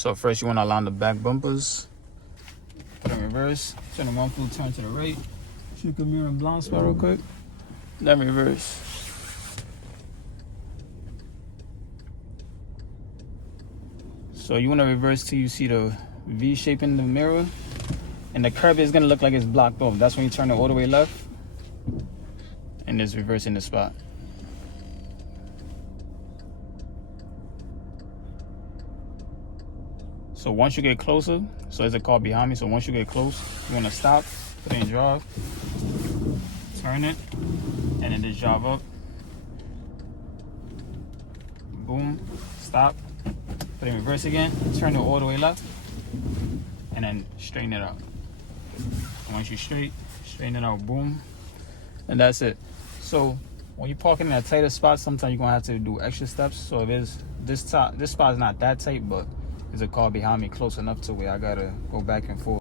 So first you want to align the back bumpers. Put in reverse. Turn the one full turn to the right. Shoot the mirror and blind spot real quick. Then reverse. So you want to reverse till you see the V shape in the mirror. And the curb is going to look like it's blocked off. That's when you turn it all the way left. And just reverse in the spot. So once you get closer, so there's a car behind me, so once you get close, you want to stop, put it in drive, turn it, and then just drive up. Boom, stop, put it in reverse again, turn it all the way left, and then straighten it out. And once you straighten it out, boom, and that's it. So when you're parking in a tighter spot, sometimes you're gonna have to do extra steps. So it is this spot is not that tight, but there's a car behind me close enough to where I gotta go back and forth.